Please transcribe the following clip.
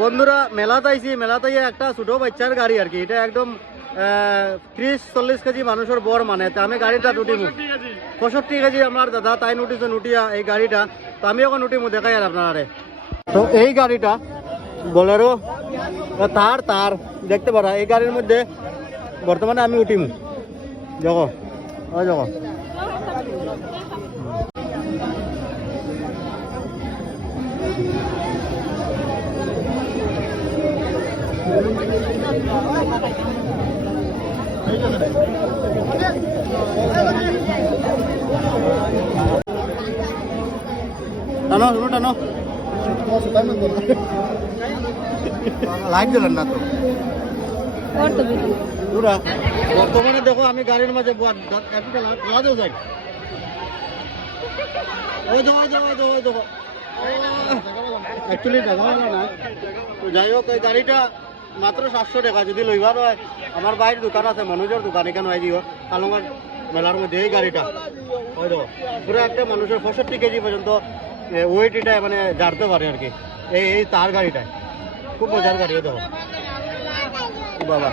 বন্ধুরা মেলাতে আইছি, মেলাতে একটা ছোট বাচ্চার গাড়ি আর কি, এটা একদম 30-40 কেজি মানুষের বর মানে। তো আমি গাড়িটা উঠিমু 65 কেজি, আমার দাদা তাই উঠিছেন উঠিয়া এই গাড়িটা। তো আমি এখন উঠিমু, দেখাই আর আপনারে। তো এই গাড়িটা বোলেরো তার তার দেখতে পারা, এই গাড়ির মধ্যে বর্তমানে আমি উঠিমু। দেখো ওই দেখো, টানো শুনো টানো, লাইট দিলেন না তো পুরা। বর্তমানে দেখো আমি গাড়ির মাঝে যাই, ওই দেখো ওই দেখো ওই দেখো ওই দেখো, অ্যাকচুয়ালি দেখা হলো না। তো যাই হোক, এই গাড়িটা মাত্র 700 টাকা। যদি লইবার হয়, আমার বাইরের দোকান আছে, মনোজের দোকান, এখানে আই দিও কালুঙ্গার মেলার মধ্যে। এই গাড়িটা ওই দেখো পুরো একটা মানুষের 65 কেজি পর্যন্ত ওয়েট এটা মানে জানতে পারে আর কি। এই তার গাড়িটায় খুব মজার গাড়ি। দেখো বাবা